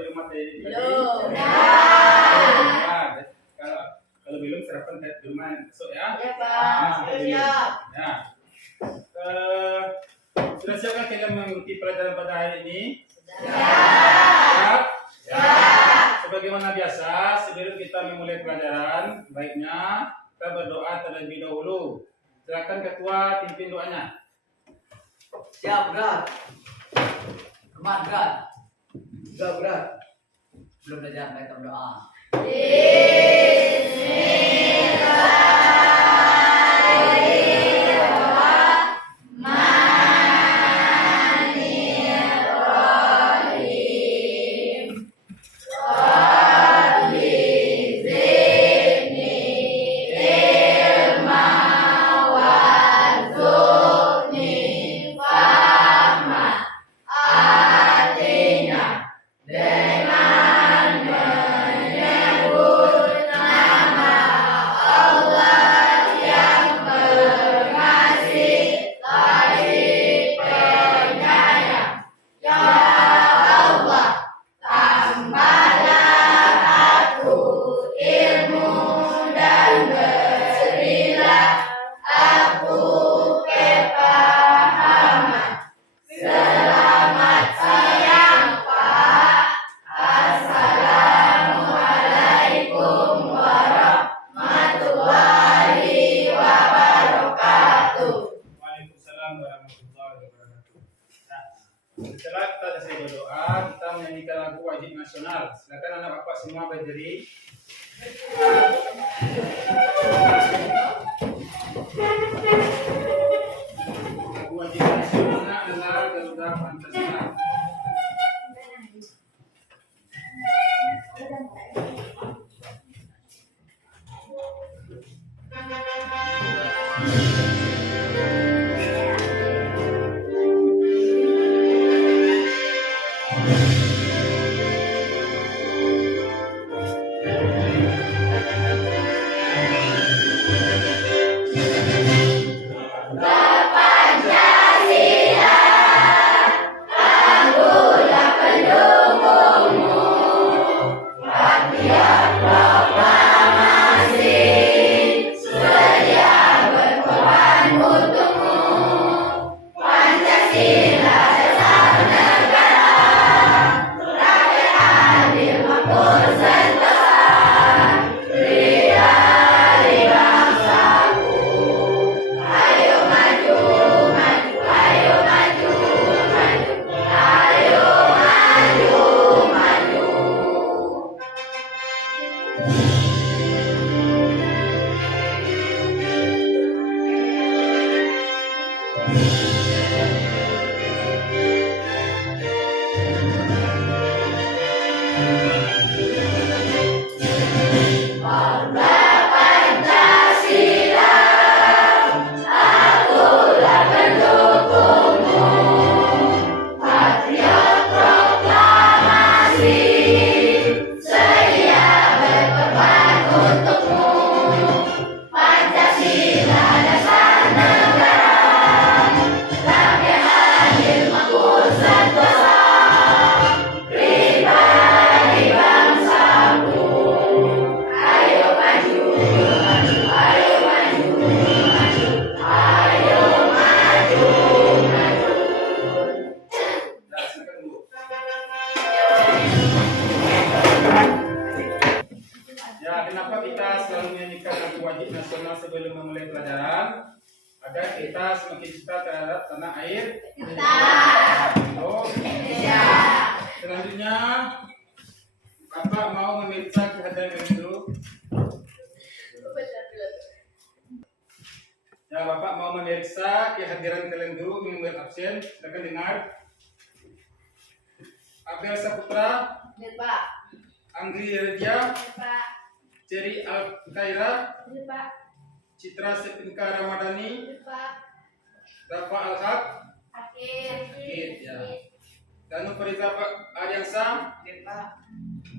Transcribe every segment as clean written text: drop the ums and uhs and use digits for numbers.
belum materi tadi? Belum. Ya. Kalau belum serahkan ke rumah besok ya. Ya Pak. Siap. Ya. Sudah siapkah kalian mengikuti pelajaran pada hari ini? Siap. Sebagaimana biasa, sebelum kita memulai pelajaran, baiknya kita berdoa terlebih dahulu. Silakan ketua pimpin doanya. Siap, berat. Kemat, berat. Enggak berat. Belum belajar baik doa. Waalaikumsalam warahmatullahi wabarakatuh. Nah, setelah kita selesai berdoa, kita menyanyikan lagu wajib nasional. Silakan anak bapak semua berdiri. Lagu wajib nasionalnya adalah Garuda Pancasila. Ya, kenapa kita selalu menyanyikan lagu wajib nasional sebelum memulai pelajaran? Agar kita semakin cinta terhadap tanah air Indonesia. Selanjutnya, Bapak mau memeriksa kehadiran kalian dulu. Ya, Bapak mau memeriksa kehadiran kalian dulu, mengambil absen. Silakan dengar. Abel Saputra, Ya Pak. Anggi Redia, Ya Pak. Ceri Al-Khaira, Ya Pak. Citra Sepinka Ramadhani, Ya Pak. Rafa Al-Haq, Akhir. ya. Danu Fariza Ariansa, Oke, Pak.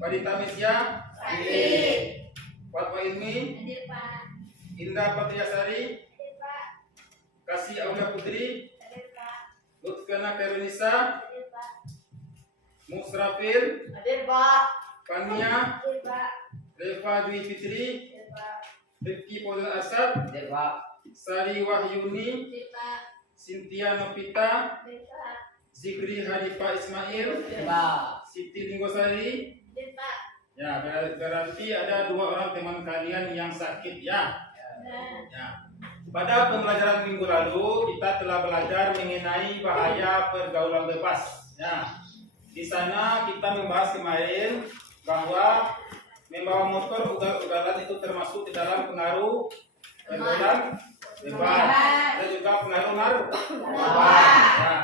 Wadita Mesya, Hadir. Fatwa Ilmi, Hadir Pak. Indah Patriasari, Hadir Pak. Kasih Aulia Putri, Hadir Pak. Lutfiana Kairunisa, Hadir Pak. Musrafil, Hadir Pak. Fania, Hadir Pak. Reva Dwi Fitri, Hadir Pak. Rifki Fauzan Asad, Hadir Pak. Sari Wahyuni, Hadir Pak. Cynthia Novita, Hadir Pak. Zikri Hadifa Ismail, Hadir Pak. Siti Linggosari. Hadir Pak. Ya, berarti ada 2 orang teman kalian yang sakit ya. Nah. Ya. Pada pembelajaran minggu lalu kita telah belajar mengenai bahaya pergaulan bebas. Ya. Di sana kita membahas kemarin bahwa membawa motor ugal-ugalan itu termasuk di dalam pengaruh pergaulan bebas dan juga pengaruh ya.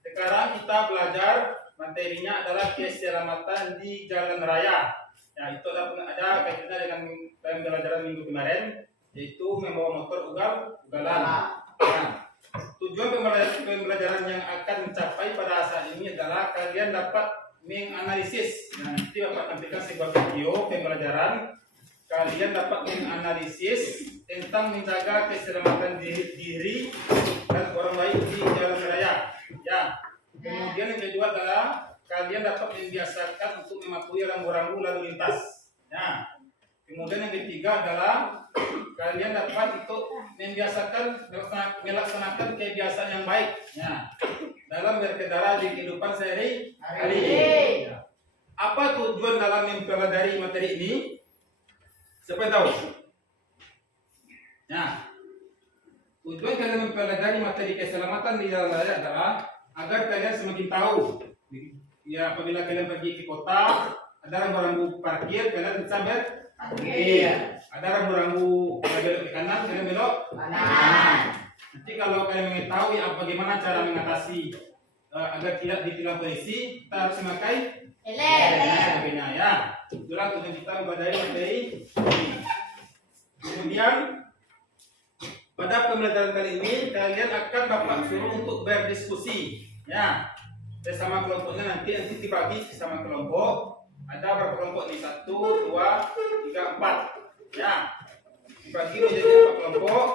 Sekarang kita belajar materinya adalah keselamatan di jalan raya. Ya, itu ada kaitannya dengan pembelajaran minggu kemarin, yaitu membawa motor ugal-ugalan. Nah, tujuan pembelajaran yang akan mencapai pada saat ini adalah kalian dapat menganalisis. Nah, nanti Bapak tampilkan sebuah video pembelajaran. Kalian dapat menganalisis tentang menjaga keselamatan diri dan orang lain di jalan raya. Ya. Kemudian yang kedua adalah kalian dapat membiasakan untuk mematuhi rambu-rambu lalu lintas. Ya. Kemudian yang ketiga adalah kalian dapat untuk membiasakan melaksanakan kebiasaan yang baik ya, dalam berkendara di kehidupan sehari-hari. Ya. Apa tujuan dalam mempelajari materi ini? Siapa yang tahu? Ya. Tujuan kalian mempelajari materi keselamatan di jalan raya adalah agar kalian semakin tahu. Ya, apabila kalian pergi ke kota, ada rambu-rambu parkir, kalian bisa berparkir. Ada rambu-rambu belok ke kanan, kalian belok kanan. Nanti kalau kalian mengetahui bagaimana cara mengatasi agar tidak ditilang polisi, kita harus memakai helm ya. Itulah tujuan kita mempelajari materi ini. Kemudian pada pembelajaran kali ini kalian akan Bapak suruh untuk berdiskusi ya. Bersama kelompoknya nanti dibagi sama kelompok. Ada berapa kelompok nih? 1, 2, 3, 4 ya. Dibagi menjadi 4 kelompok.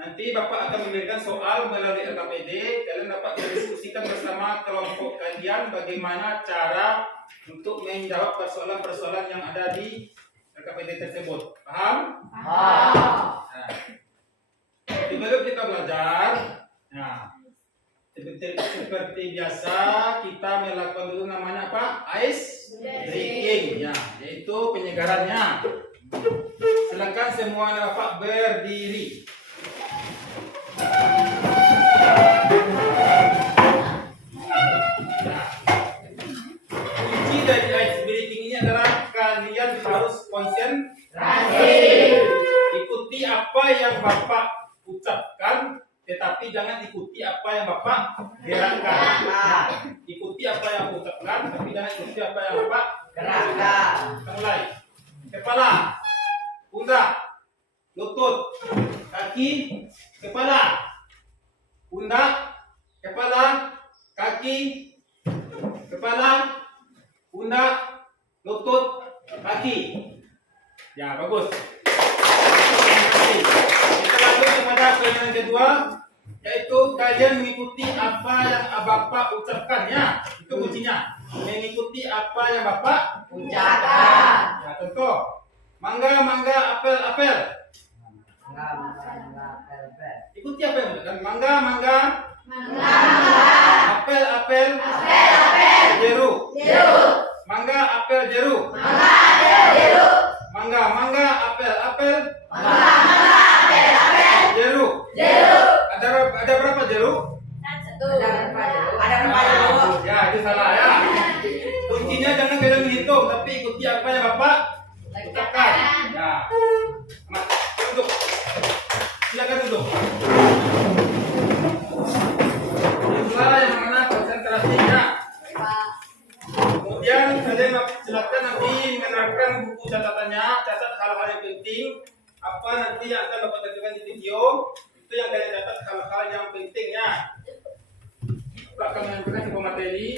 Nanti Bapak akan memberikan soal melalui LKPD. Kalian dapat berdiskusikan bersama kelompok kalian bagaimana cara untuk menjawab persoalan-persoalan yang ada di LKPD tersebut. Paham? Paham. Nah, sebelum kita belajar, nah, seperti biasa kita melakukan dulu namanya apa? Ice breaking ya, yaitu penyegarannya. Silakan semua Bapak berdiri. Nah, kunci dari ice breaking ini adalah kalian harus konsentrasi. Ikuti apa yang Bapak ucapkan, tetapi jangan ikuti apa yang Bapak gerakkan. Nah, ikuti apa yang Bapak ucapkan, tapi jangan ikuti apa yang Bapak gerakkan. Kita mulai. Kepala, pundak, lutut, kaki, kepala, pundak, kepala, kaki, kepala, pundak, lutut, kaki. Ya, bagus. Kita lanjut kepada pelajaran kedua, yaitu kalian mengikuti apa yang Bapak ucapkan ya. Itu kuncinya. Mengikuti apa yang Bapak ucapkan. Ya, contoh. Mangga, mangga, apel, apel. Ikuti apa yang ucapkan. Mangga, mangga. Apel, apel. Jeruk. Mangga, apel, jeruk. Mangga, mangga, apel, apel. Jeruk. Ada berapa jeruk? Ada berapa jeruk? Ya, itu salah ya. Kuncinya jangan kalian menghitung, tapi ikuti apa yang Bapak ucapkan. Ya. Mas, duduk. Silakan duduk. Itulah yang mana konsentrasinya. Kemudian kalian silakan nanti menerapkan buku catatannya, catat hal-hal yang penting. Apa nanti yang akan Bapak tunjukkan di video, itu yang kalian catat hal-hal yang pentingnya. Bapak akan menunjukkan sebuah materi.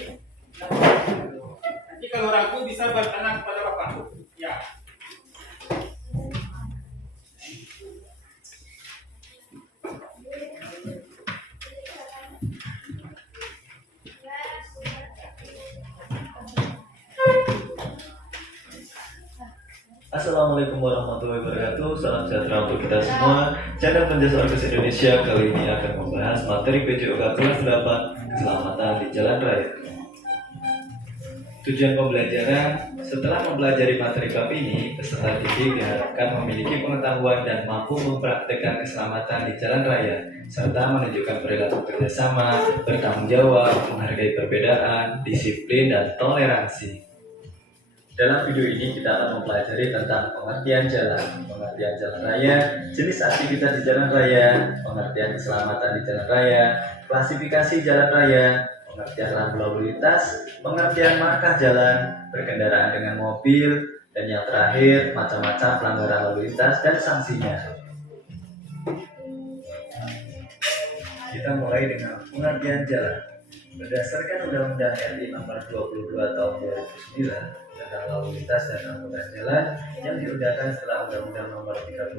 Nanti kalau ragu bisa bertanya kepada Bapak. Ya. Assalamualaikum warahmatullahi wabarakatuh. Salam sejahtera untuk kita semua. Channel Penjasa Orkes Indonesia kali ini akan membahas materi PJOK kelas 8 keselamatan di jalan raya. Tujuan pembelajaran: setelah mempelajari materi bab ini, peserta didik diharapkan memiliki pengetahuan dan mampu mempraktikkan keselamatan di jalan raya, serta menunjukkan perilaku kerjasama, bertanggung jawab, menghargai perbedaan, disiplin, dan toleransi. Dalam video ini kita akan mempelajari tentang pengertian jalan raya, jenis aktivitas di jalan raya, pengertian keselamatan di jalan raya, klasifikasi jalan raya, pengertian lampu lalu lintas, pengertian markah jalan, berkendaraan dengan mobil, dan yang terakhir macam-macam pelanggaran lalu lintas dan sanksinya. Kita mulai dengan pengertian jalan. Berdasarkan Undang-Undang RI Nomor 22 Tahun 2009 tentang lalu lintas dan angkutan jalan yang diundangkan setelah Undang-Undang Nomor 38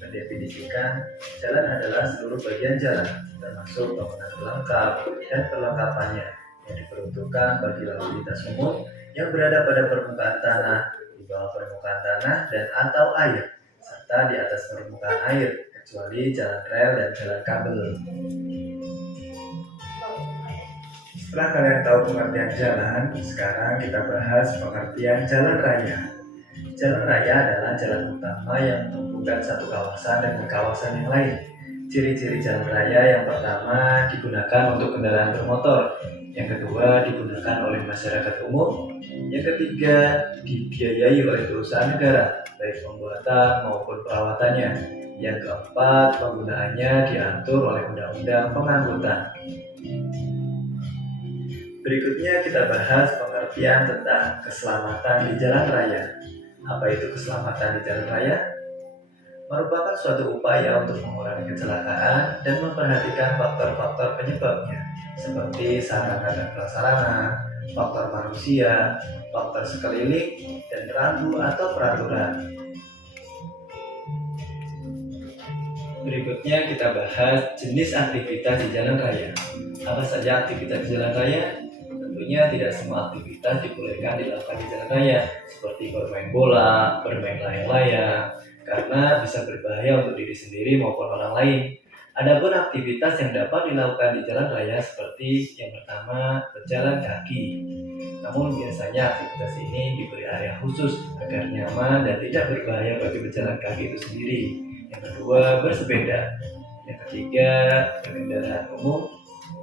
mendefinisikan jalan adalah seluruh bagian jalan, termasuk bangunan pelengkap dan perlengkapannya yang diperuntukkan bagi lalu lintas umum yang berada pada permukaan tanah, di bawah permukaan tanah dan atau air, serta di atas permukaan air, kecuali jalan rel dan jalan kabel. Setelah kalian tahu pengertian jalan, sekarang kita bahas pengertian jalan raya. Jalan raya adalah jalan utama yang menghubungkan satu kawasan dengan kawasan yang lain. Ciri-ciri jalan raya: yang pertama, digunakan untuk kendaraan bermotor. Yang kedua, digunakan oleh masyarakat umum. Yang ketiga, dibiayai oleh perusahaan negara, baik pembuatan maupun perawatannya. Yang keempat, penggunaannya diatur oleh Undang-Undang Pengangkutan. Berikutnya kita bahas pengertian tentang keselamatan di jalan raya. Apa itu keselamatan di jalan raya? Merupakan suatu upaya untuk mengurangi kecelakaan dan memperhatikan faktor-faktor penyebabnya, seperti sarana dan prasarana, faktor manusia, faktor sekeliling, dan rambu atau peraturan. Berikutnya kita bahas jenis aktivitas di jalan raya. Apa saja aktivitas di jalan raya? Tentunya tidak semua aktivitas dibolehkan dilakukan di jalan raya, seperti bermain bola, bermain layang-layang, karena bisa berbahaya untuk diri sendiri maupun orang lain. Adapun aktivitas yang dapat dilakukan di jalan raya seperti yang pertama, berjalan kaki. Namun biasanya aktivitas ini diberi area khusus agar nyaman dan tidak berbahaya bagi pejalan kaki itu sendiri. Yang kedua, bersepeda. Yang ketiga, berkendaraan umum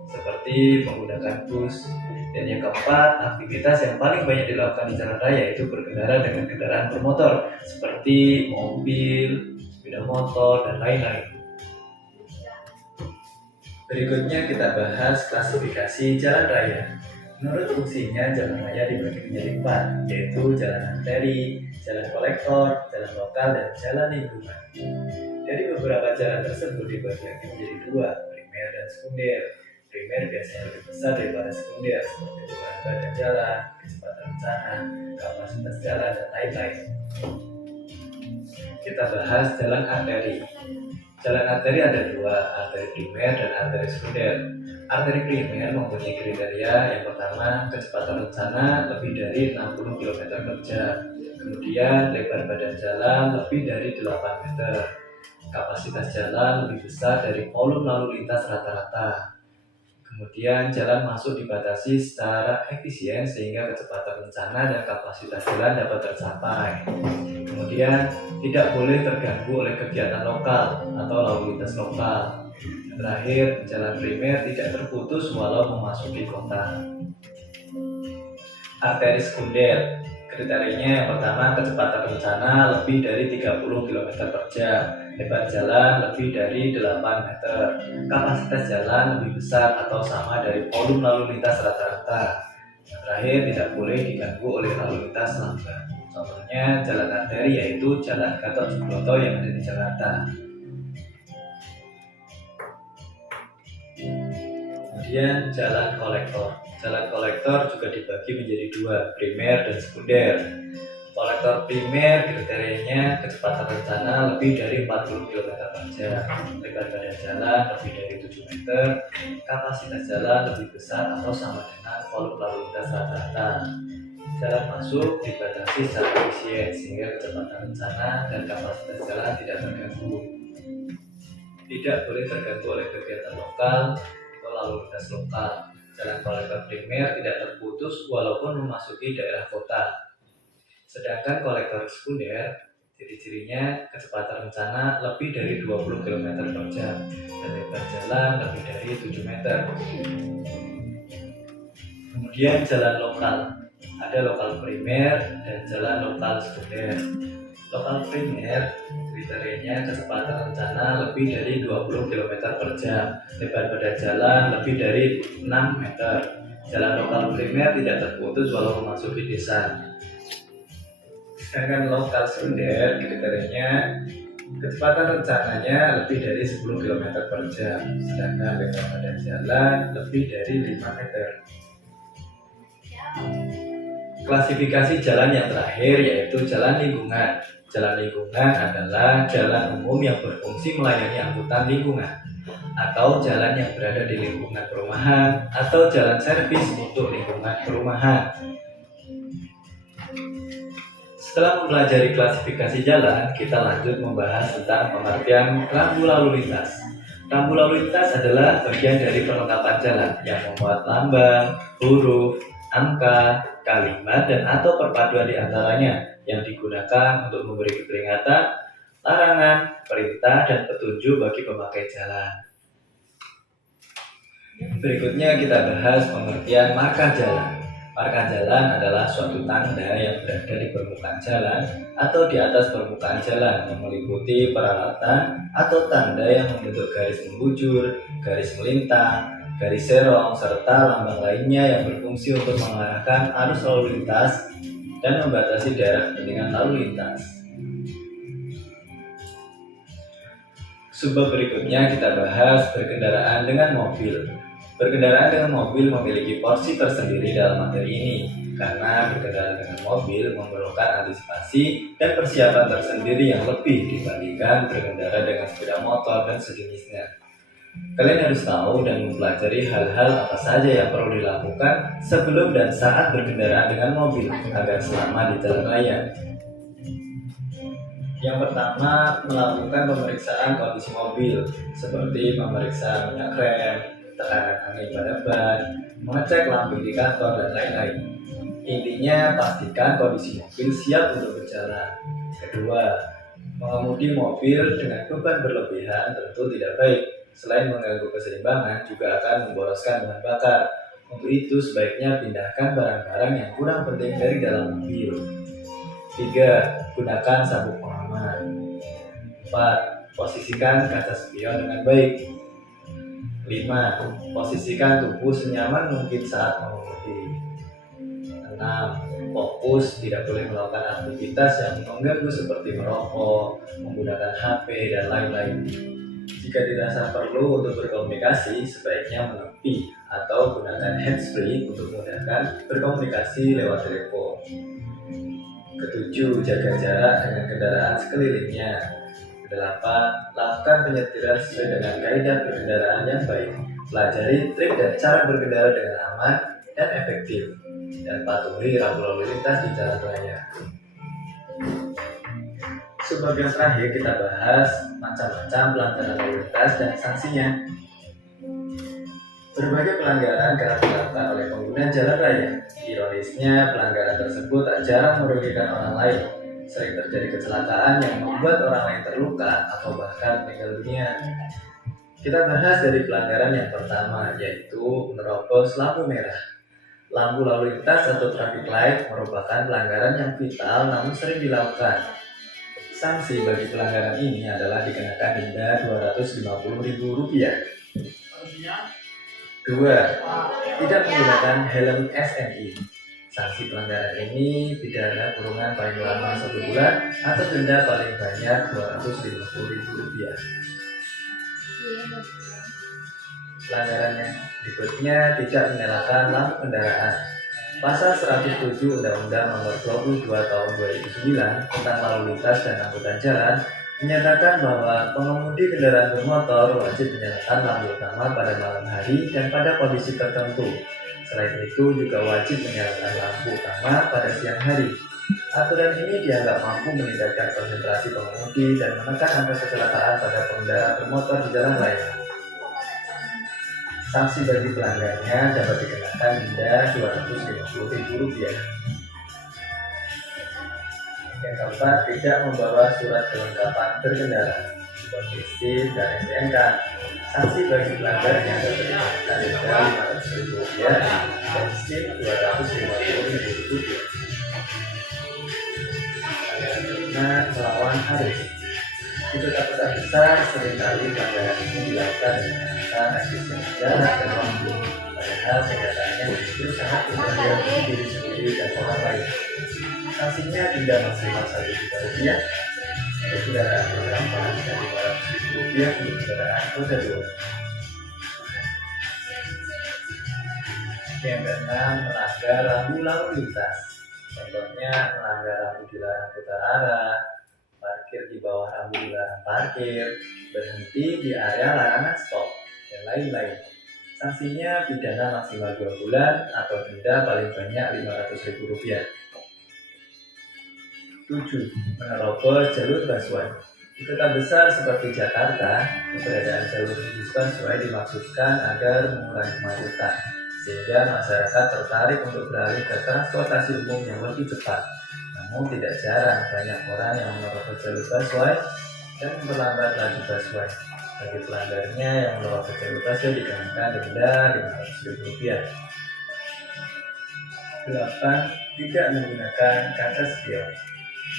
seperti menggunakan bus. Dan yang keempat, aktivitas yang paling banyak dilakukan di jalan raya yaitu berkendara dengan kendaraan bermotor seperti mobil, sepeda motor, dan lain-lain. Berikutnya kita bahas klasifikasi jalan raya. Menurut fungsinya, jalan raya dibagi menjadi 4, yaitu jalan arteri, jalan kolektor, jalan lokal, dan jalan lingkungan. Dari beberapa jalan tersebut dibagi lagi menjadi 2, primer dan sekunder. Primer biasanya lebih besar daripada sekunder, seperti ukuran badan jalan, kecepatan rencana, kapasitas jalan, dan lain-lain. Kita bahas jalan arteri. Jalan arteri ada 2, arteri primer dan arteri sekunder. Arteri primer mempunyai kriteria: yang pertama, kecepatan rencana lebih dari 60 km per jam. Kemudian lebar badan jalan lebih dari 8 meter. Kapasitas jalan lebih besar dari volume lalu lintas rata-rata. Kemudian jalan masuk dibatasi secara efisien sehingga kecepatan rencana dan kapasitas jalan dapat tercapai. Kemudian tidak boleh terganggu oleh kegiatan lokal atau lalu lintas lokal. Yang terakhir, jalan primer tidak terputus walau memasuki kota. Arteri sekunder. Kriterianya yang pertama, kecepatan rencana lebih dari 30 km per jam, lebar jalan lebih dari 8 meter, kapasitas jalan lebih besar atau sama dari volume lalu lintas rata-rata. Yang terakhir, tidak boleh diganggu oleh lalu lintas lambat. Contohnya jalan arteri yaitu Jalan Gatot Subroto yang ada di Jakarta. Kemudian jalan kolektor. Jalan kolektor juga dibagi menjadi 2, primer dan sekunder. Kolektor primer kriterianya kecepatan rencana lebih dari 40 km per jam, lebar badan jalan lebih dari 7 meter, kapasitas jalan lebih besar atau sama dengan volume lalu lintas rata-rata. Jalan masuk dibatasi secara efisien sehingga kecepatan rencana dan kapasitas jalan tidak terganggu. Tidak boleh terganggu oleh kegiatan lokal atau lalu lintas lokal. Jalan kolektor primer tidak terputus walaupun memasuki daerah kota. Sedangkan kolektor sekunder, ciri-cirinya kecepatan rencana lebih dari 20 km per jam dan lebar jalan lebih dari 7 meter. Kemudian jalan lokal, ada lokal primer dan jalan lokal sekunder. Lokal primer kriterianya kecepatan rencana lebih dari 20 km per jam, lebar badan jalan lebih dari 6 meter. Jalan lokal primer tidak terputus walau memasuki desa. Sedangkan lokal sekunder kriterianya kecepatan rencananya lebih dari 10 km per jam, sedangkan lebar badan jalan lebih dari 5 meter. Klasifikasi jalan yang terakhir yaitu jalan lingkungan. Jalan lingkungan adalah jalan umum yang berfungsi melayani angkutan lingkungan, atau jalan yang berada di lingkungan perumahan, atau jalan servis untuk lingkungan perumahan. Setelah mempelajari klasifikasi jalan, kita lanjut membahas tentang pengertian rambu lalu lintas. Rambu lalu lintas adalah bagian dari perlengkapan jalan yang memuat lambang, huruf, angka, kalimat, dan atau perpaduan di antaranya yang digunakan untuk memberi peringatan, larangan, perintah, dan petunjuk bagi pemakai jalan. Berikutnya kita bahas pengertian marka jalan. Marka jalan adalah suatu tanda yang berada di permukaan jalan atau di atas permukaan jalan yang meliputi peralatan atau tanda yang membentuk garis membujur, garis melintang, garis serong, serta lambang lainnya yang berfungsi untuk mengarahkan arus lalu lintas dan membatasi daerah kepentingan lalu lintas. Subbab berikutnya kita bahas berkendaraan dengan mobil. Berkendaraan dengan mobil memiliki porsi tersendiri dalam materi ini, karena berkendaraan dengan mobil memerlukan antisipasi dan persiapan tersendiri yang lebih dibandingkan berkendara dengan sepeda motor dan sejenisnya. Kalian harus tahu dan mempelajari hal-hal apa saja yang perlu dilakukan sebelum dan saat berkendaraan dengan mobil agar selamat di jalan raya. Yang pertama, melakukan pemeriksaan kondisi mobil seperti memeriksa minyak rem, tekanan angin pada ban, mengecek lampu indikator, dan lain-lain. Intinya, pastikan kondisi mobil siap untuk berjalan. Kedua, mengemudi mobil dengan beban berlebihan tentu tidak baik. Selain mengganggu keseimbangan, juga akan memboroskan bahan bakar. Untuk itu, sebaiknya pindahkan barang-barang yang kurang penting dari dalam mobil. 3. Gunakan sabuk pengaman. 4. Posisikan kaca spion dengan baik. 5. Posisikan tubuh senyaman mungkin saat mengemudi. 6. Fokus, tidak boleh melakukan aktivitas yang mengganggu seperti merokok, menggunakan HP, dan lain-lain. Jika dirasa perlu untuk berkomunikasi, sebaiknya menepi atau gunakan handsfree untuk memudahkan berkomunikasi lewat telepon. Ketujuh, jaga jarak dengan kendaraan sekelilingnya. 8. Lakukan penyetiran sesuai dengan kaidah berkendaraan yang baik. Pelajari trik dan cara berkendara dengan aman dan efektif, dan patuhi rambu lalu lintas di jalan raya. Sebagian terakhir kita bahas macam-macam pelanggaran lalu lintas dan sanksinya. Berbagai pelanggaran kerap dilakukan oleh pengguna jalan raya. Ironisnya, pelanggaran tersebut tak jarang merugikan orang lain. Sering terjadi kecelakaan yang membuat orang lain terluka atau bahkan meninggal dunia. Kita bahas dari pelanggaran yang pertama, yaitu menerobos lampu merah. Lampu lalu lintas atau traffic light merupakan pelanggaran yang vital namun sering dilakukan. Sanksi bagi pelanggaran ini adalah dikenakan denda Rp250.000. 2. Tidak menggunakan helm SNI. Sanksi pelanggaran ini pidana kurungan paling lama 1 bulan atau denda paling banyak Rp250.000. Pelanggaran yang berikutnya tidak menyalakan lampu kendaraan. Pasal 107 Undang-Undang Nomor 22 Tahun 2009 tentang Lalu Lintas dan Angkutan Jalan menyatakan bahwa pengemudi kendaraan bermotor wajib menyalakan lampu utama pada malam hari dan pada kondisi tertentu, Selain itu juga wajib menyalakan lampu utama pada siang hari. Aturan ini dianggap mampu meningkatkan konsentrasi pengemudi dan menekan angka kecelakaan pada pengendara bermotor di jalan raya. Sanksi bagi pelanggarnya dapat dikenakan denda Rp250.000. Yang keempat, tidak membawa surat kelengkapan berkendara seperti SIM dan STNK. Sanksi bagi pelanggarnya dapat dikenakan denda Rp500.000 dan SIM Rp250.000. Nah, melawan arus. Di kota-kota besar seringkali pelanggaran ini dilakukan dengan alasan efisien jarak dan waktu. Padahal kenyataannya justru sangat membahayakan diri sendiri dan orang lain. Sanksinya denda maksimal Rp1 juta untuk kendaraan roda 4 dan Rp500.000 untuk kendaraan roda 2. Yang keenam, melanggar rambu lalu lintas. Contohnya melanggar rambu dilarang putar arah, parkir di bawah rambu dilarang parkir, berhenti di area larangan stop, dan lain-lain. Sanksinya pidana maksimal 2 bulan atau denda paling banyak Rp500.000. 7. Menerobos jalur busway. Di kota besar seperti Jakarta, keberadaan jalur khusus busway dimaksudkan agar mengurangi kemacetan, sehingga masyarakat tertarik untuk beralih ke transportasi umum yang lebih cepat. Namun tidak jarang banyak orang yang menerobos jalur busway dan memperlambat laju busway. Bagi pelanggarnya yang menerobos jalur busway dikenakan denda Rp500.000. 8. Tidak menggunakan kaca spion.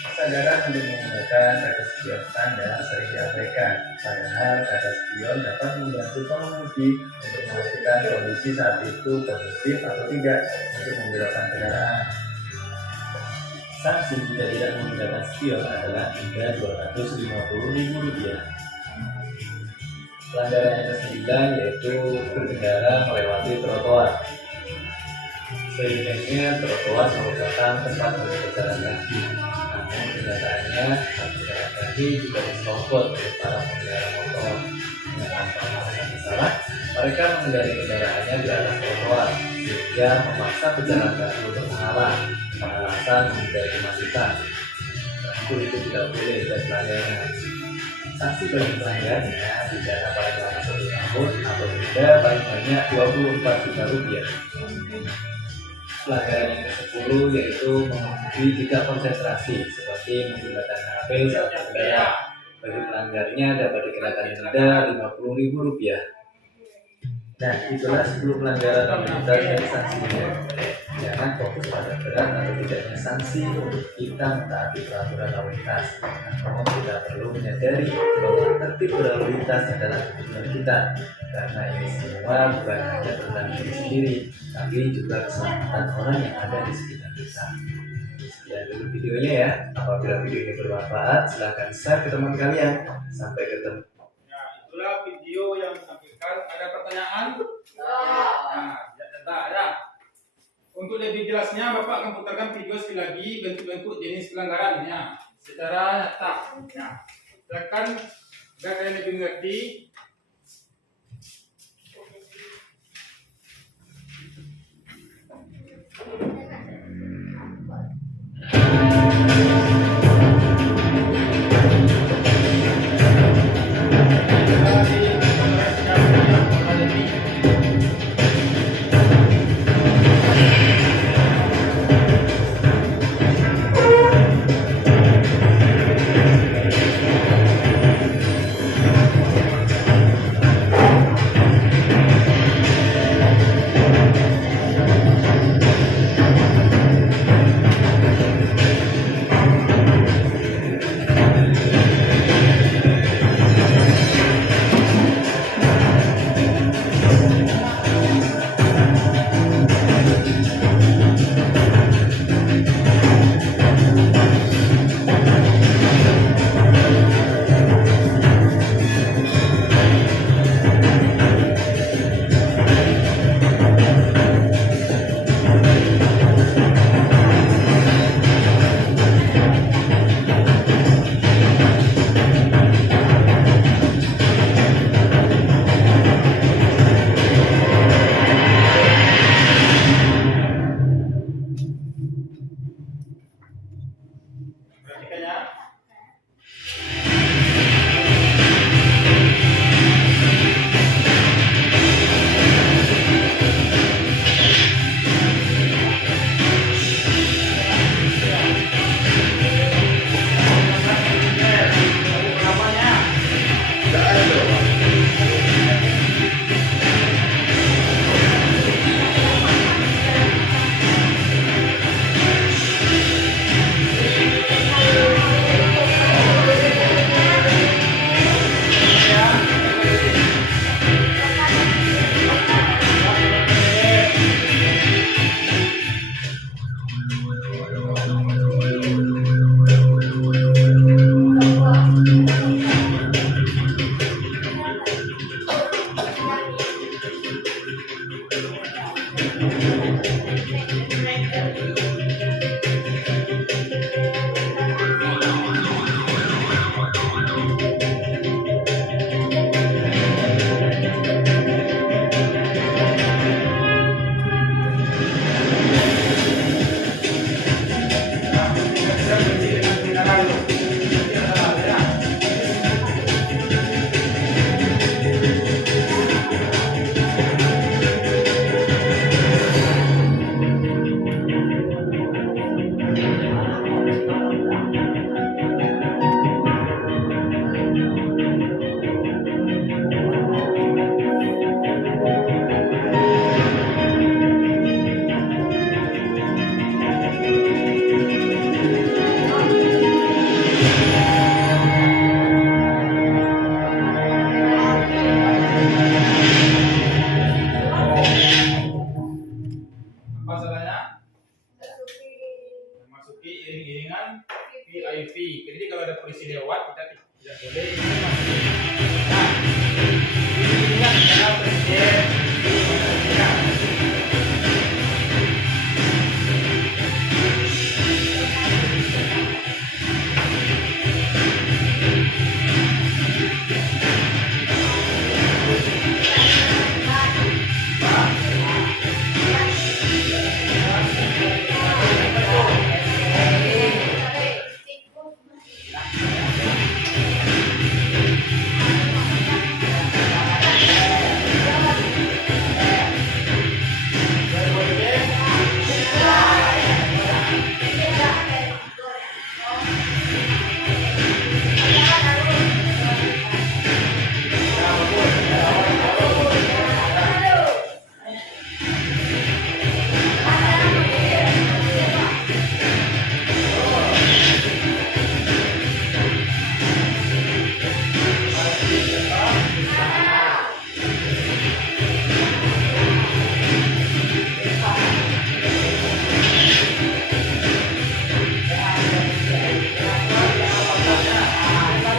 Kesadaran untuk menggunakan kaca spion standar sering diabaikan, padahal kaca spion dapat membantu pengemudi untuk memastikan kondisi saat itu kondusif atau tidak untuk membelokkan kendaraan. Sanksi jika tidak menggunakan spion adalah denda Rp250.000. Pelanggaran yang ke-9 yaitu berkendara melewati trotoar. Sebenarnya trotoar merupakan tempat untuk berjalan kaki. Namun kenyataannya berjalan kaki juga diserobot oleh para pengendara motor. Dengan tanpa alasan salah, mereka mengendari kendaraannya di atas trotoar sehingga memaksa pejalan kaki untuk mengalah dengan alasan menghindari kemacetan. Tentu itu tidak boleh dan pelanggarnya. Sanksi bagi pelanggarnya pidana paling lama 1 tahun atau denda paling banyak Rp24 juta. Pelanggaran yang ke-10 yaitu mengemudi tidak konsentrasi seperti menggunakan HP saat berkendara. Bagi pelanggarnya dapat dikenakan denda Rp50.000. Nah, itulah 10 pelanggaran lalu lintas dan sanksinya. Jangan fokus pada berat atau tidaknya sanksi untuk kita mentaati peraturan lalu lintas. Namun kita perlu menyadari bahwa tertib berlalu lintas adalah kebutuhan kita. Karena ini semua bukan hanya tentang diri sendiri, tapi juga keselamatan orang yang ada di sekitar kita. Sekian dulu videonya ya. Apabila video ini bermanfaat, silahkan share ke teman kalian. Sampai ketemu. Ya, itulah video yang disampaikan. Ada pertanyaan? Nah, ya. Untuk lebih jelasnya, Bapak akan putarkan video sekali lagi bentuk-bentuk jenis pelanggarannya secara nyata. Ya, silakan agar kalian lebih mengerti. Apa salahnya? Memasuki iring-iringan VIP. Jadi kalau ada polisi lewat kita tidak boleh masuk. Nah, iring-iringan adalah presiden.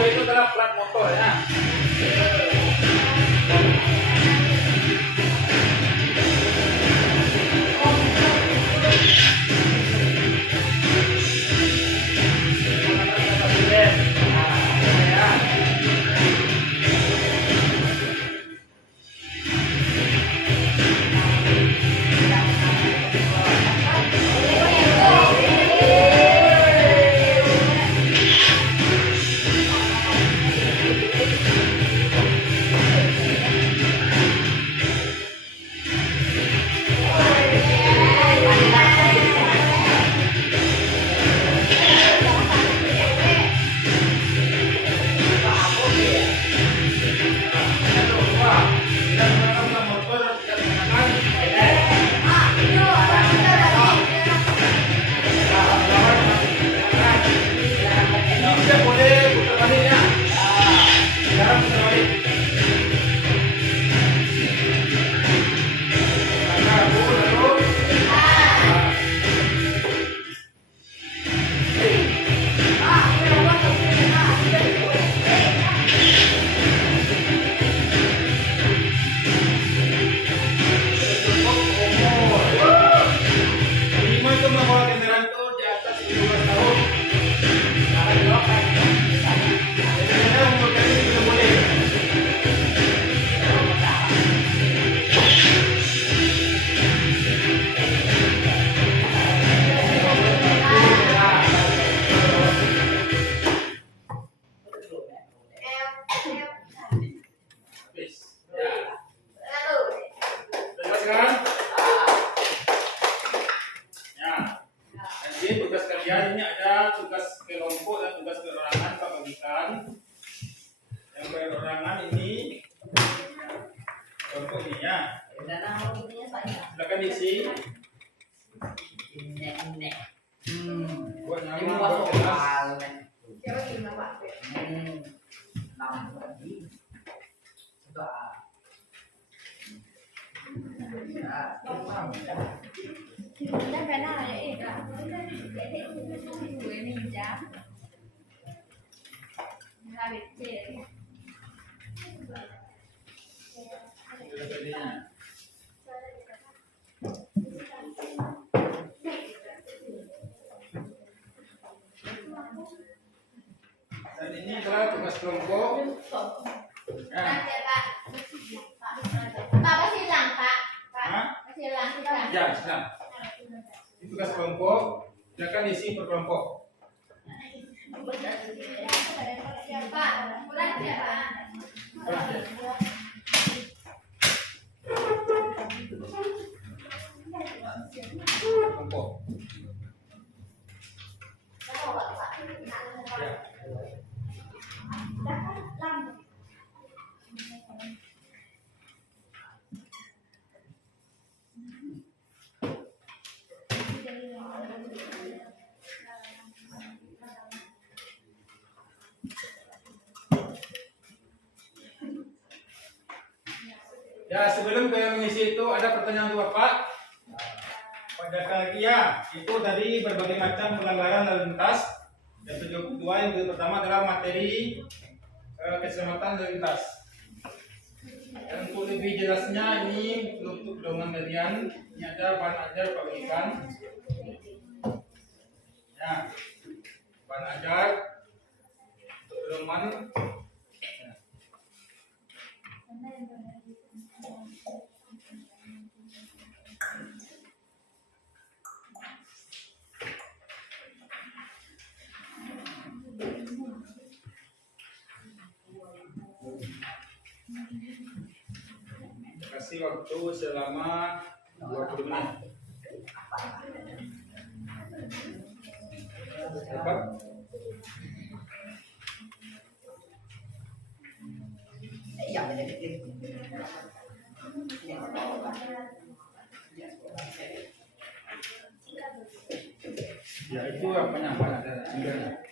Itu adalah plat motor ya. Jadi tugas kalian ini ada tugas kelompok dan tugas perorangan Pak bagikan. Yang perorangan ini kelompok ini ya. Silakan diisi. Buat nama buat kelas. Sudah jadinya. bekas kelompok. Ya. Nanti ya, Pak. Pak, masih hilang, Pak. Pak, Hah? masih hilang, hilang. Ya, silakan. Itu tugas kelompok. Silakan isi per kelompok. Ya, Pak. Kurang ya, Pak. Kelompok. Ya. Ya, sebelum kalian mengisi itu ada pertanyaan untuk Bapak. Pada kali ya, itu tadi berbagai macam pelanggaran lalu lintas. Dan 72 yang pertama adalah materi keselamatan lalu lintas. Dan untuk lebih jelasnya ini untuk pedoman kalian, ini ada bahan ajar Pak Ikan. Ya, bahan ajar untuk pedoman. Kasih waktu selama 20 menit. Cepat. Iya, benar-benar. Ya itu apanya Pak? Ada sumbernya.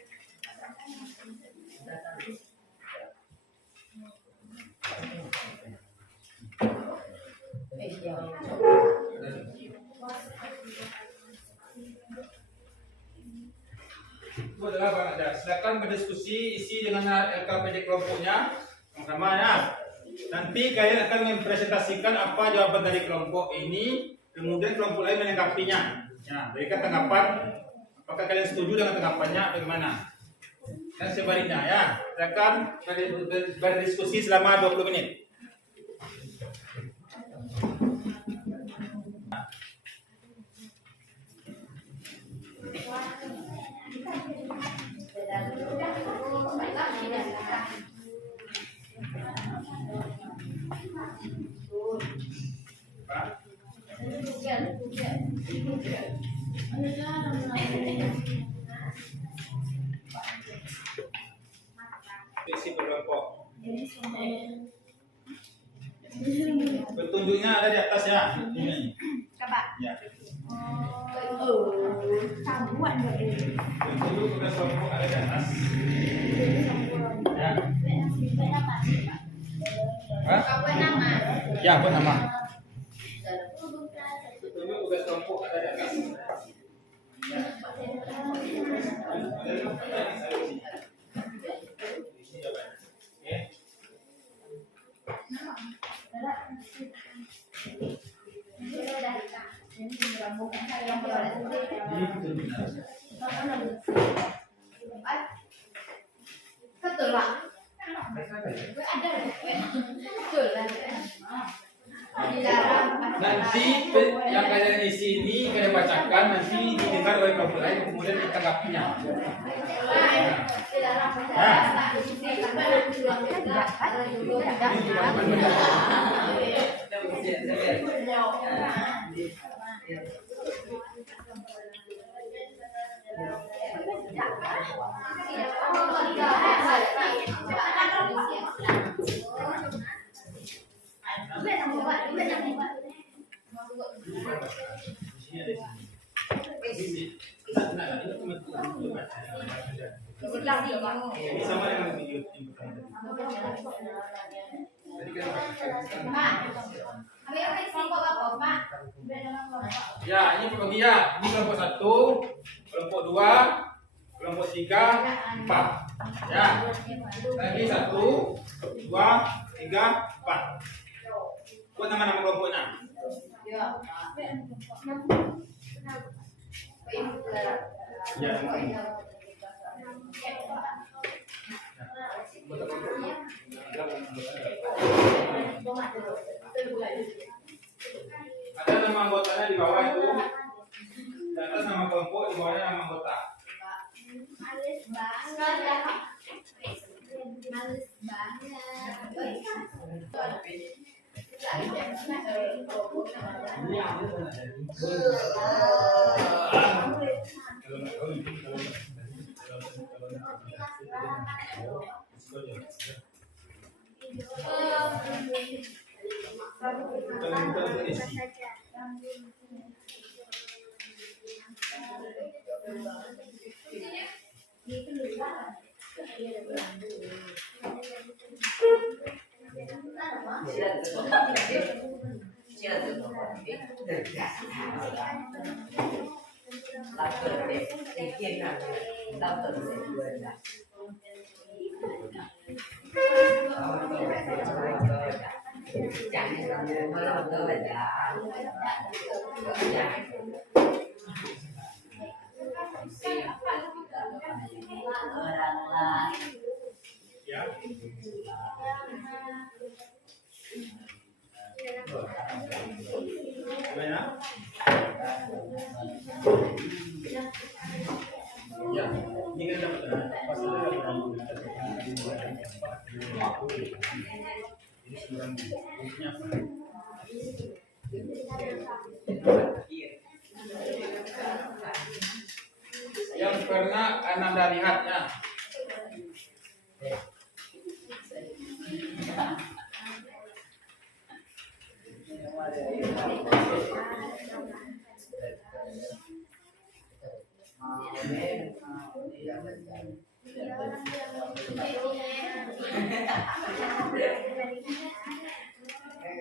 Itu adalah bahan ajar. Silakan berdiskusi isi dengan LKPD kelompoknya sama-sama ya. Nanti kalian akan mempresentasikan apa jawaban dari kelompok ini, kemudian kelompok lain menanggapinya. Ya, berikan tanggapan. Apakah kalian setuju dengan tanggapannya? Bagaimana? Dan sebaliknya ya. Silakan berdiskusi selama 20 menit. Pak. Isi kelompok. Petunjuknya ada di atas ya. Ini. Coba. Ya. Sabuan deh. Petunjuk tugas kelompok ada di atas. Ya. Hah? Kawan nama. Ya, buat nama. Petunjuk tugas kelompok ada di atas. Ya. Isi jawaban. Oke. Ini petunjuknya. Betul, Pak. Ada, betul lah. Nanti yang kalian isi ini kalian bacakan, nanti didengar oleh kelompok lain, kemudian ditanggapinya. Ini sama dengan video yang pertama. Jadi kan ya, ini kelompok dia. Ini kelompok 1, kelompok 2, kelompok 3, 4. Ya. Lagi 1, 2, 3, 4. Buat nama-nama kelompoknya. Ya, buat kelompok, di bawahnya nama anggota. Males banget. Males Ya. Gimana? Ya, ini kan dapat pasal ini sebenarnya fungsinya apa? Yang pernah Anda lihatnya.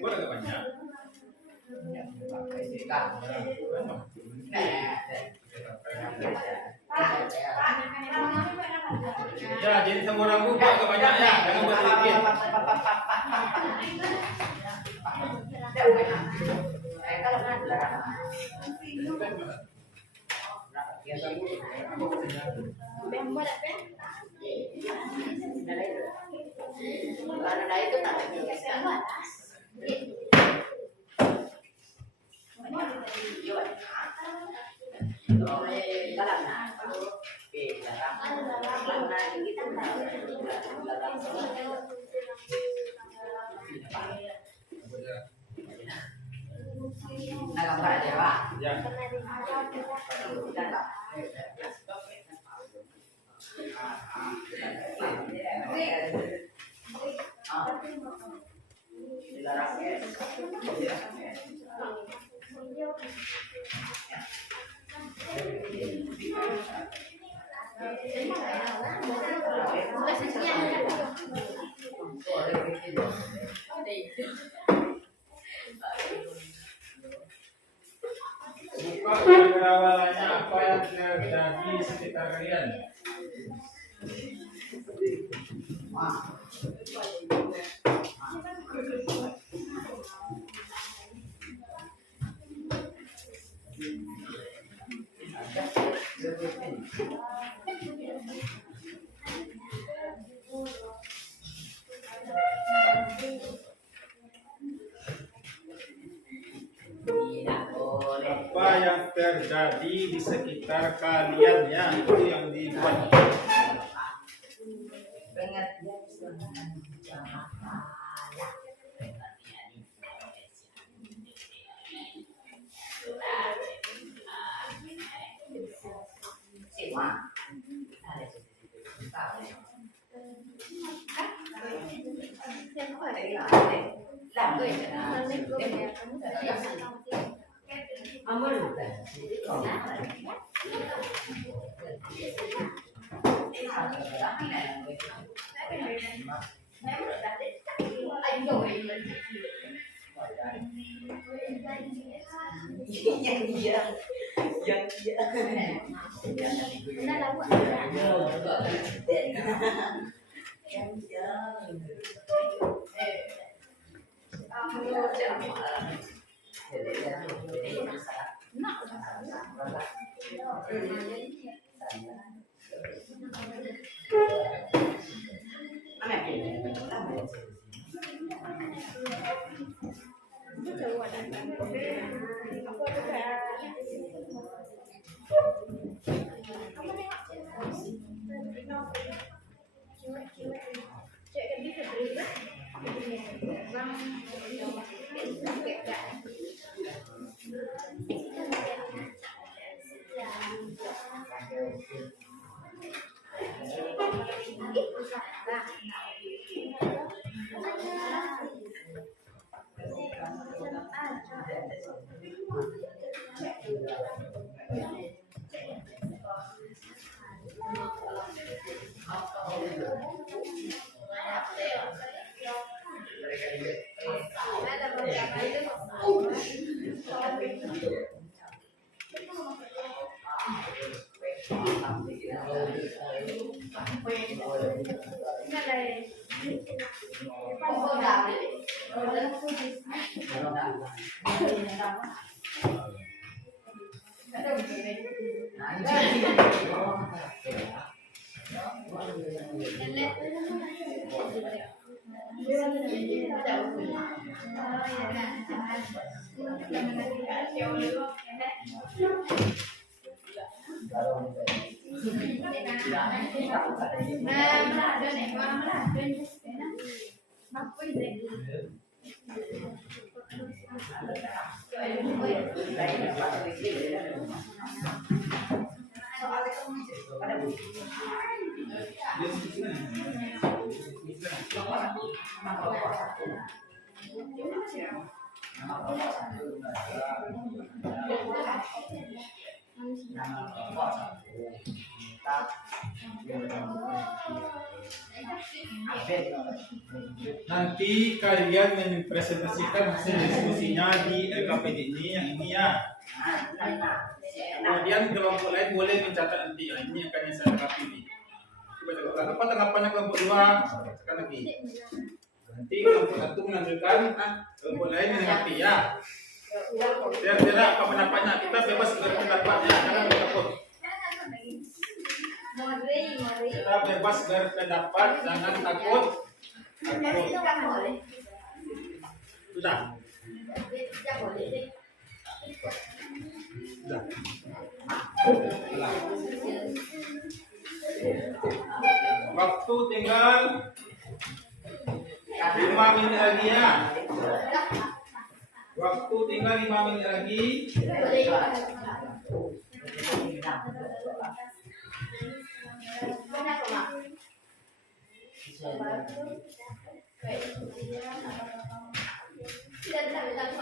Boleh gak banyak? Ya, jadi semua orang lupa agak banyak ya, jangan buat sedikit. Ya. Buka perawalannya apa yang terjadi di sekitar kalian. Apa yang terjadi di sekitar kalian ya, itu yang dibuat. Aku ada Nanti kalian mempresentasikan hasil diskusinya di LKPD ini ya. Kemudian kelompok lain boleh mencatat nanti ini akan yang saya LKPD. Apa tanggapannya kelompok 2? Sekarang lagi. Nanti kelompok 1 menampilkan, kelompok lain menanggapi ya. Tidak apa pendapatnya, kita bebas berpendapatnya, jangan takut. Kita bebas berpendapat, jangan takut. Sudah. Waktu tinggal 5 menit lagi ya. Waktu tinggal 5 menit lagi.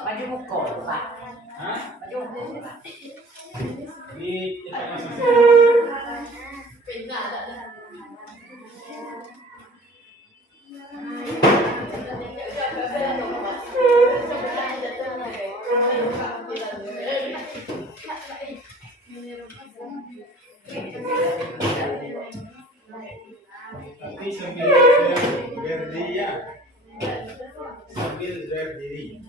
Baju mukul, Pak. Hah? Baju mukul, Pak. Di tempat masing-masing. Tapi sambil berdiri ya. Sambil berdiri.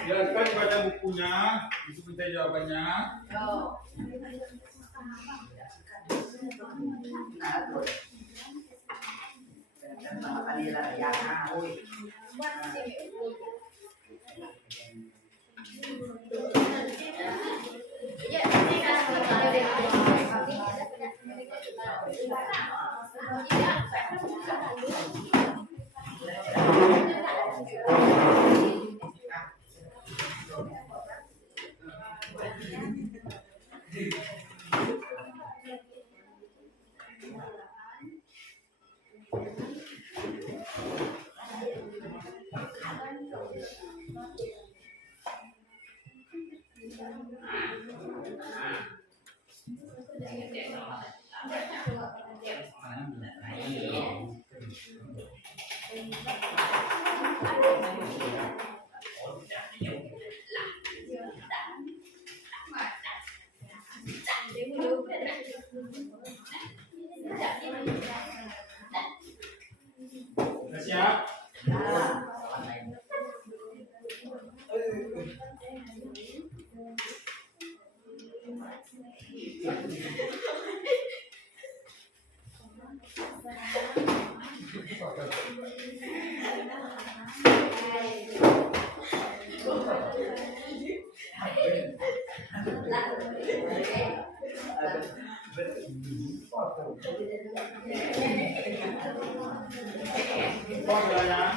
Jelaskan pada bukunya, itu minta jawabannya. Sudah siap? Kok bilangnya?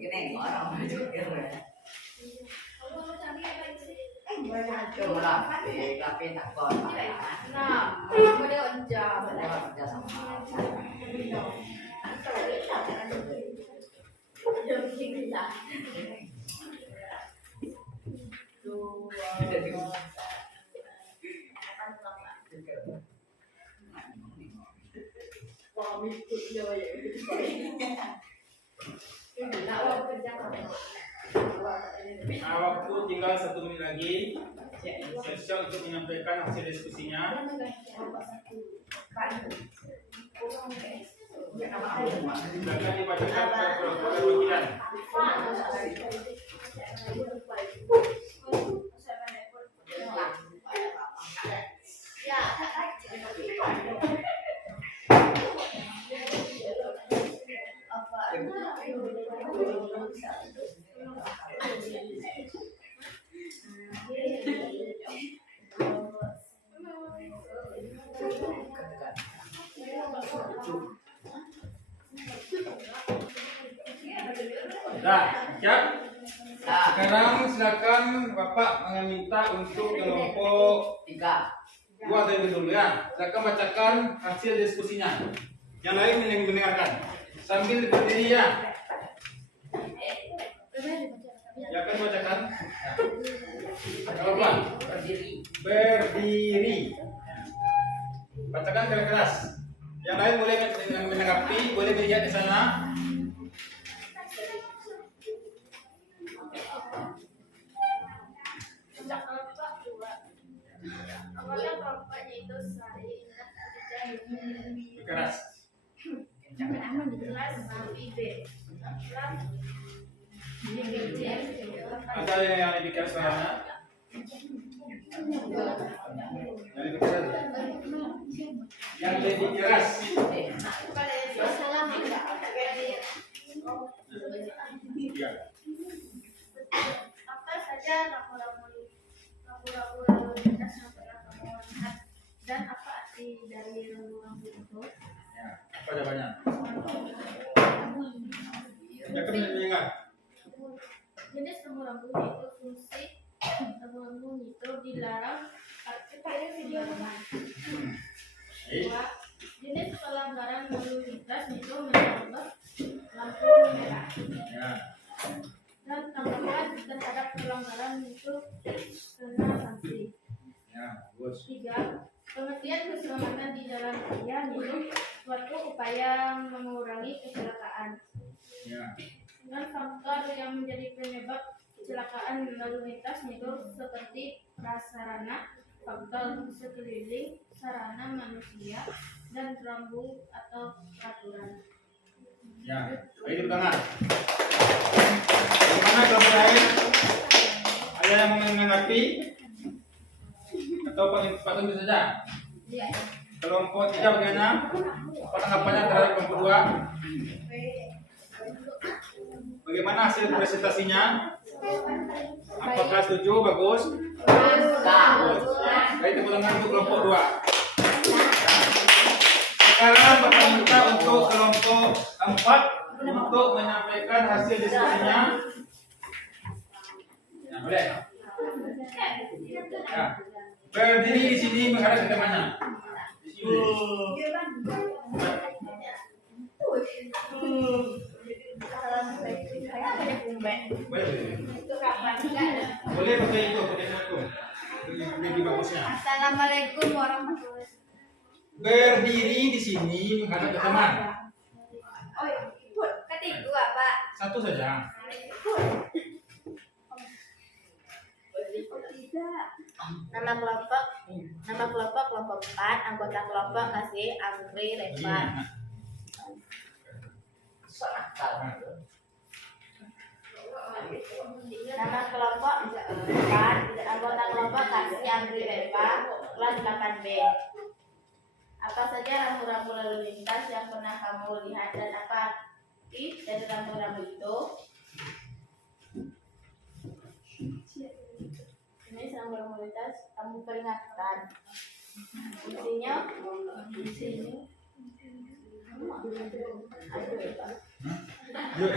Gini orang berjokir ya. Cuma di kafe tak kon. Nah, model jam. Kerja sama. Nah, waktu tinggal 1 menit lagi. Siap untuk menyampaikan hasil diskusinya. Silakan dibacakan perwakilan. Nah, siap? Sekarang silakan Bapak meminta untuk kelompok 2 terlebih dulu ya. Silakan bacakan hasil diskusinya. Yang lain yang mendengarkan sambil berdiri ya. Ya kan bacakan. Kalau pelan. Berdiri. Bacakan keras-keras. Yang lain boleh menanggapi, boleh melihat di sana. Awalnya kelompoknya itu Sari, Keras. jelas IB. Ada yang lebih keras suaranya? Yang lebih keras. Yang lebih keras. Ya. Apa saja rambu-rambu lalu lintas yang pernah kamu lihat dan apa arti dari rambu-rambu itu? Ya. Apa jawabannya? Ya kan mendengar. Jenis rambu-rambu itu fungsi rambu-rambu itu dilarang pakai video Dua, jenis pelanggaran lalu lintas itu menambah lampu merah. Ya. Dan tanggapan terhadap pelanggaran itu kena sanksi. Ya, bagus. 3. Pengertian keselamatan di jalan raya itu suatu upaya mengurangi kecelakaan. Ya. Dan faktor yang menjadi penyebab kecelakaan lalu lintas itu seperti prasarana, faktor sekeliling, sarana manusia, dan rambu atau peraturan. Ya. Ayo di tangan. Bagaimana kelompok lain? Ada yang mengerti? Atau Pak Tunjuk saja? Ya. Kelompok 3 bagaimana? Apa tanggapannya terhadap kelompok 2? Bagaimana hasil presentasinya? Apakah setuju? Bagus? Bagus. Baik, tepuk tangan untuk kelompok 2. Sekarang Bapak minta untuk kelompok 4 untuk menyampaikan hasil diskusinya. Ya, boleh. Ya. Berdiri di sini menghadap ke mana? Di sini. Boleh pakai itu, pakai itu. Lebih bagusnya. Assalamualaikum warahmatullahi wabarakatuh. Berdiri di sini menghadap ke teman. Oh, ketiga Pak. Satu saja. Nama kelompok kelompok 4, anggota kelompok kasih Angri Revan. Nama kelompok 4, anggota kelompok kasih Angri Revan, kelas 8B. Apa saja rambu-rambu lalu lintas yang pernah kamu lihat dan apa dari rambu-rambu itu? Ini rambu-rambu lintas kamu peringatkan. Isinya di sini. Yuk.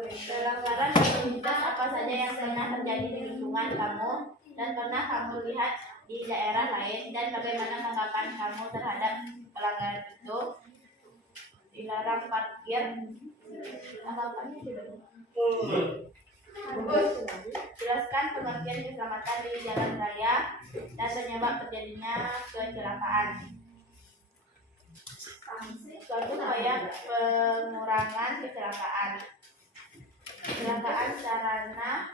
Pelanggaran lalu lintas apa saja yang pernah terjadi di lingkungan kamu dan pernah kamu lihat di daerah lain, dan bagaimana tanggapan kamu terhadap pelanggaran itu? Dilarang parkir. Tanggapannya tidak. Jelaskan pengertian keselamatan di jalan raya dan penyebab terjadinya kecelakaan. Suatu upaya pengurangan kecelakaan. Kecelakaan sarana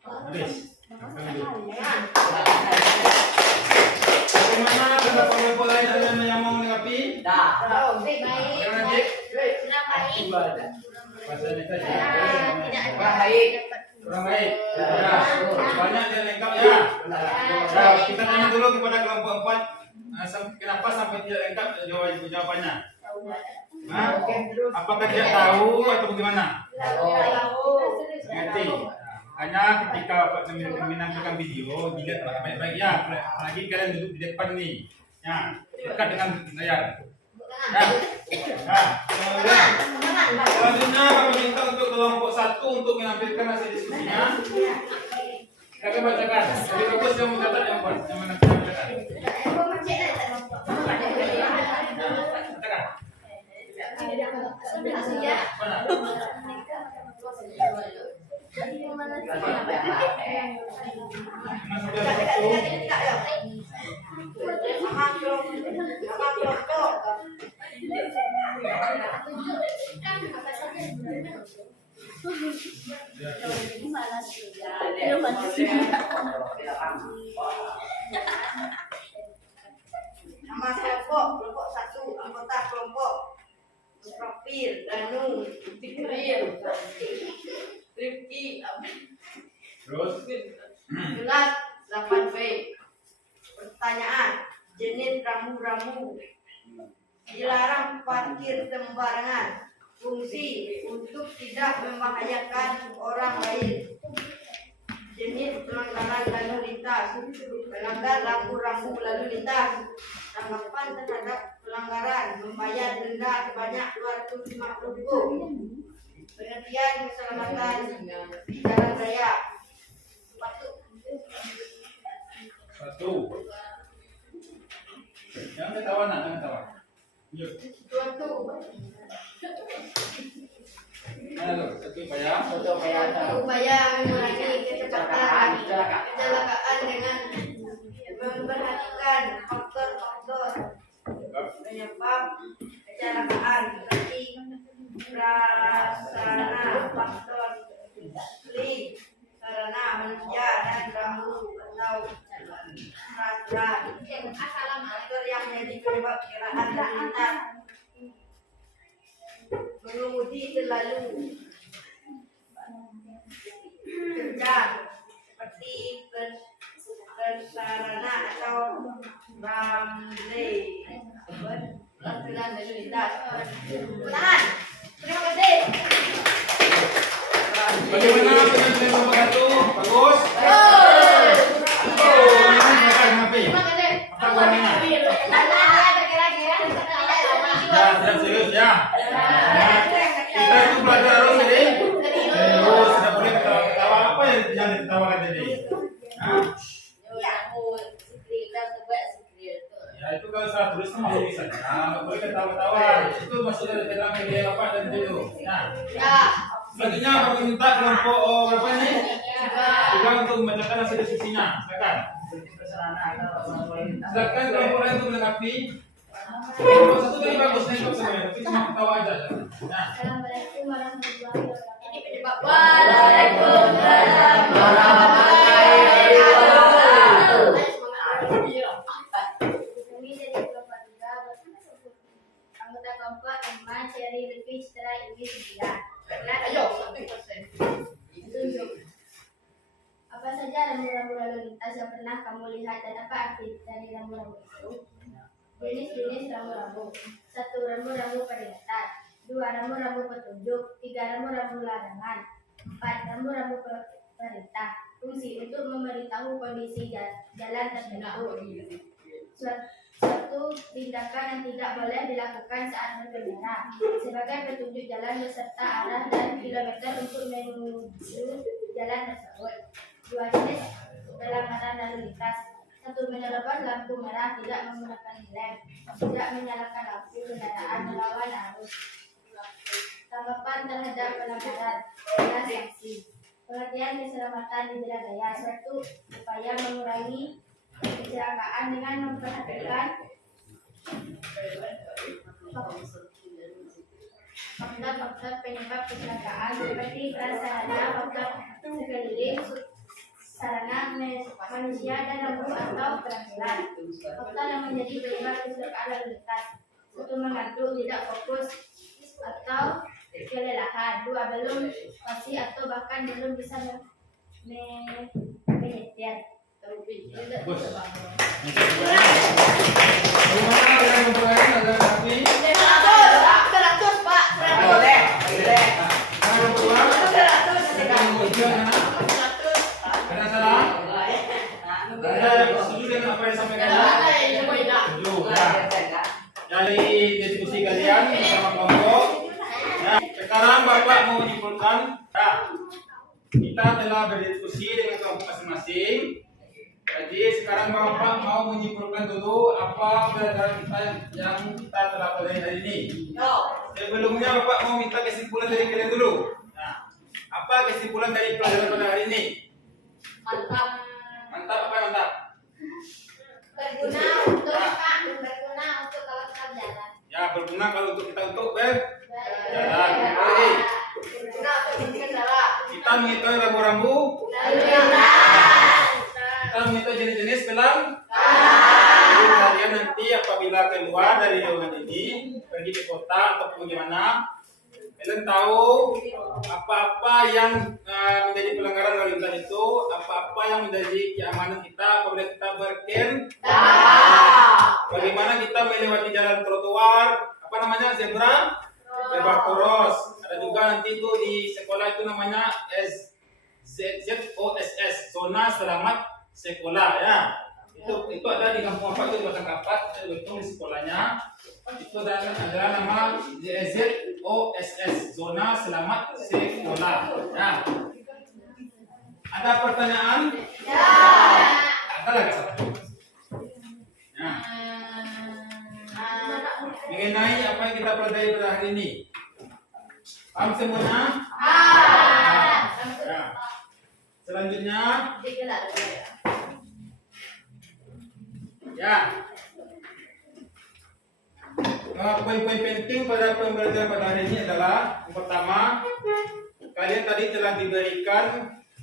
Habis. Bagaimana kelompok lain ada yang mau menanggapi? Bagaimana, Dik? Bahasanya saja. Kurang baik. Ya. Banyak yang lengkap ya. Ya, kita tanya dulu kepada kelompok 4. Kenapa sampai tidak lengkap jawabannya? Hah? Apakah tidak tahu atau bagaimana? Ngerti. Hanya ketika Bapak menampilkan video, dilihat baik-baik ya. Apalagi kalian duduk di depan nih. Ya, dekat dengan layar. Ya. Selanjutnya Bapak minta untuk kelompok 1 untuk menampilkan hasil diskusinya. Silakan bacakan. Lebih bagus yang mencatat yang buat, yang menampilkan. Nama kelompok 1, anggota kelompok Profil, Danu, Tikril, Rifki, Terus Gelas 8B. Pertanyaan, jenis rambu-rambu dilarang parkir sembarangan. Fungsi untuk tidak membahayakan orang lain. Jenis pelanggaran lalu lintas, melanggar rambu-rambu lalu lintas. Tanggapan terhadap pelanggaran, membayar denda sebanyak 250 ribu. Pengertian keselamatan di jalan raya. satu. Jangan ketawa nak, jangan ketawa. Yuk. Mana tu? Satu upaya. Upaya mengurangi kecelakaan dengan memperhatikan faktor-faktor penyebab kecelakaan seperti prasarana, faktor link, sarana manusia dan rambu atau peraturan. Faktor yang menjadi penyebab kecelakaan lalu lintas. Mengemudi terlalu kencang seperti prasarana atau ramle. Peraturan lalu lintas. Tahan. Terima kasih. Bagaimana penjelasan Bapak Gatu? Bagus? Terima kasih. Apa warnanya? Ya, jangan serius ya. Kita itu belajar harus jadi serius, tidak boleh ketawa-ketawa. Apa yang jangan diketawakan jadi? Hah? Ya itu kalau salah tulis sama bisa. Nggak boleh ketawa-ketawa. Itu maksudnya dalam media Bapak dan itu. Nah, selanjutnya kami minta kelompok berapa ini? Juga untuk membacakan hasil diskusinya. Silakan. Silakan kelompok lain untuk menanggapi. Kelompok satu tadi bagus nih kok sebenarnya, tapi cuma ketawa aja. Nah, Assalamualaikum warahmatullahi wabarakatuh. Ini penyebab. Waalaikumsalam Kami dari kelompok 3 anggota kelompok Emma, Cherry, Lutfi, Citra, Iwi, Sembilan. Tunjuk. Apa saja rambu-rambu lalu lintas yang pernah kamu lihat dan apa arti dari rambu-rambu itu? Jenis-jenis rambu-rambu. 1. Rambu-rambu peringatan. 2. Rambu-rambu petunjuk. 3. Rambu-rambu larangan. 4. Rambu-rambu perintah. Fungsi untuk memberitahu kondisi jalan tertentu. Suatu tindakan yang tidak boleh dilakukan saat berkendara sebagai petunjuk jalan beserta arah dan kilometer untuk menuju jalan tersebut. 2. Jenis pelanggaran lalu lintas. 1. Menerobos lampu merah, tidak menggunakan lem, tidak menyalakan lampu kendaraan, melawan arus. Tanggapan terhadap pelanggaran dan sanksi. Pengertian keselamatan di jalan raya. 1. Upaya mengurangi kecelakaan dengan memperhatikan faktor-faktor penyebab kecelakaan seperti prasarana, faktor sekeliling, sarana manusia dan lampu atau peraturan. Faktor yang menjadi penyebab kecelakaan lalu lintas. 1. Mengantuk, tidak fokus atau kelelahan. 2. Belum pasti atau bahkan belum bisa menyetir. bagus. Bagaimana dengan kelompok lain? Ada menanggapi? Ada salah? Ada yang setuju dengan apa yang disampaikan? Setuju. Dari diskusi kalian bersama kelompok. Nah, sekarang Bapak mau menyimpulkan. Nah, kita telah berdiskusi dengan kelompok masing-masing. Jadi sekarang Bapak mau menyimpulkan dulu apa pelajaran kita yang kita telah pelajari hari ini. Sebelumnya Bapak mau minta kesimpulan dari kalian dulu. Nah, apa kesimpulan dari pelajaran pada hari ini? Mantap. Mantap apa mantap? Berguna untuk kalau kita jalan. Ya berguna kalau untuk kita untuk berjalan. Oke. Kita mengetahui rambu-rambu. Kita mengetahui jenis-jenis pelanggaran. Jadi kalian nanti apabila keluar dari ruangan ini pergi ke kota ataupun gimana, kalian tahu apa-apa yang menjadi pelanggaran lalu lintas itu, apa-apa yang menjadi keamanan kita apabila kita berkendara. Bagaimana kita melewati jalan trotoar, apa namanya zebra cross. Ada juga nanti itu di sekolah itu namanya ZOSS, zona selamat sekolah ya. Itu ada di kampung apa itu di Batang Kapat, itu di sekolahnya. Itu ada nama ZOSS, zona selamat sekolah. Ya. Ada pertanyaan? Ya. Ada lagi? Ya. Mengenai apa yang kita pelajari pada hari ini, paham semuanya? Ya. Selanjutnya Ya. Poin-poin penting pada pembelajaran pada hari ini adalah yang pertama, kalian tadi telah diberikan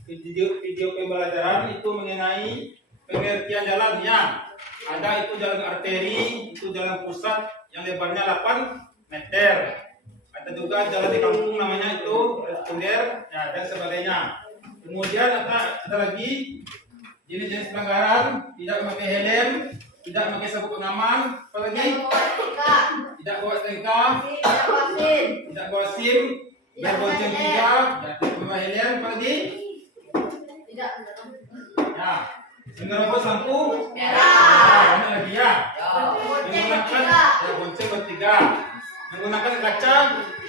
video pembelajaran itu mengenai pengertian jalannya. Ada itu jalan arteri, itu jalan pusat yang lebarnya 8 meter. Ada juga jalan di kampung namanya itu sekunder, ya, dan sebagainya. Kemudian ada lagi jenis-jenis pelanggaran, tidak memakai helm, tidak memakai sabuk pengaman, apa lagi? Tidak bawa STNK, tidak bawa SIM, berbonceng tiga, tidak bawa helm, apa lagi? Ya, menerobos lampu merah, mana lagi ya? Menggunakan bonceng bertiga, menggunakan kaca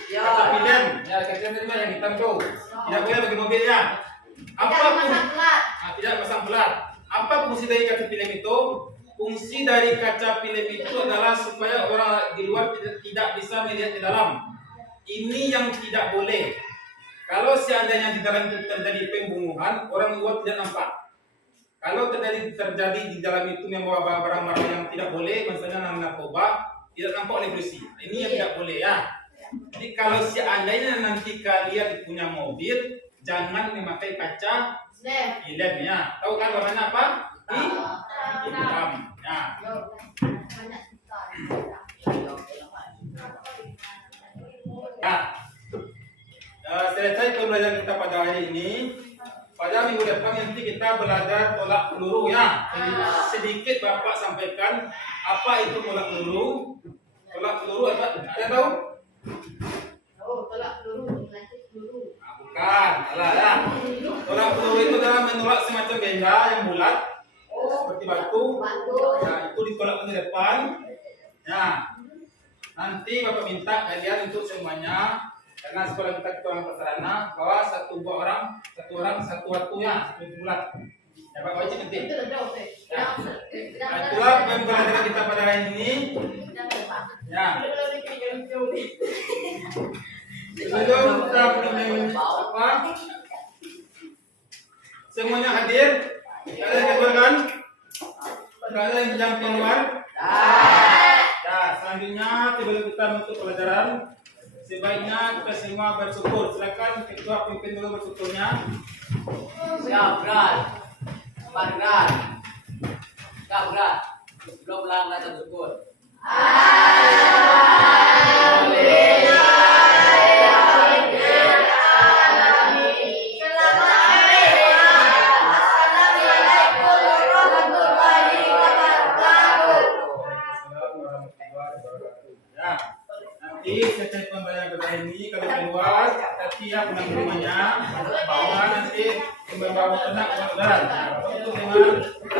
pilihan, ya kaca pilihan yang hitam tuh, tidak boleh bagi mobil ya. Tidak pasang pelat. Apa fungsi dari kaca film itu? Fungsi dari kaca film itu adalah supaya orang di luar tidak bisa melihat di dalam. Ini yang tidak boleh. Kalau seandainya di dalam itu terjadi pembunuhan, orang luar tidak nampak. Kalau terjadi di dalam itu membawa barang-barang yang tidak boleh, misalnya narkoba, tidak nampak oleh polisi. Ini yang tidak boleh ya. Jadi kalau seandainya nanti kalian punya mobil, jangan memakai kaca film ya. Tahu kan warnanya apa? Hitam. Ya. Selesai pembelajaran kita pada hari ini. Pada minggu depan nanti kita belajar tolak peluru ya. Sedikit Bapak sampaikan apa itu tolak peluru. Tolak peluru apa? Ada tahu? Tolak peluru, melatih peluru. Bukan, salah ya. Tolak peluru itu adalah menolak semacam benda yang bulat seperti batu. Ya, itu ditolak ke depan. Ya, nanti Bapak minta kalian untuk semuanya, karena sekolah kita orang prasarana, bahwa satu waktunya seperti bulat. Ya, Pak Wajib penting. Ya. Itulah pembelajaran kita pada hari ini. Ya. Sebelum kita apa? Semuanya hadir? Ada yang keluar kan? Ada yang keluar? Ya, selanjutnya sebelum kita menutup pelajaran, sebaiknya kita semua bersyukur. Silakan ketua pimpin dulu bersyukurnya. Siap, berat. Berat. Siap, berat. Belum langkah tersyukur. Ya, nanti selesai pembelajaran kita ini kalau keluar, tapi ya pulang ke rumahnya, bawa nanti membawa ternak keluar. Nah, untuk dengan